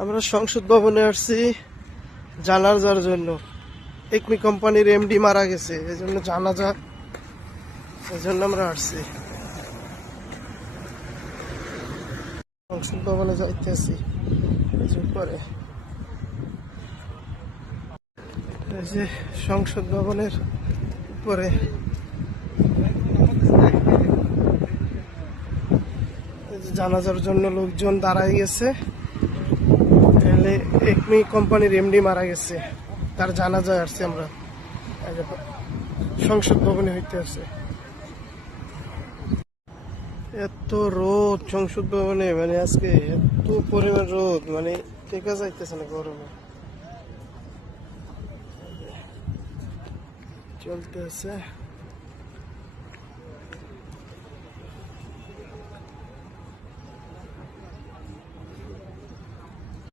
আমরা সংসদ ভবনে আসছি জানাজার জন্য। একমি কোম্পানির এমডি মারা গেছে, এই জন্য জানাজা, এই জন্য আমরা আসছি। সংসদ ভবনে যাইতেছি কিছু পরে। এই যে সংসদ ভবনের উপরে জানাজার জন্য লোকজন দাঁড়াই গেছে। একমি কোম্পানির এমডি মারা গেছে, তার জানাজায় আসছে আমরা। সংসদ ভবনে হইতে আছে। এত রোদ সংসদ ভবনে, মানে আজকে এত পরিমাণ রোদ, মানে টেকা যাইতেছে না গরমে। চলতে আছে।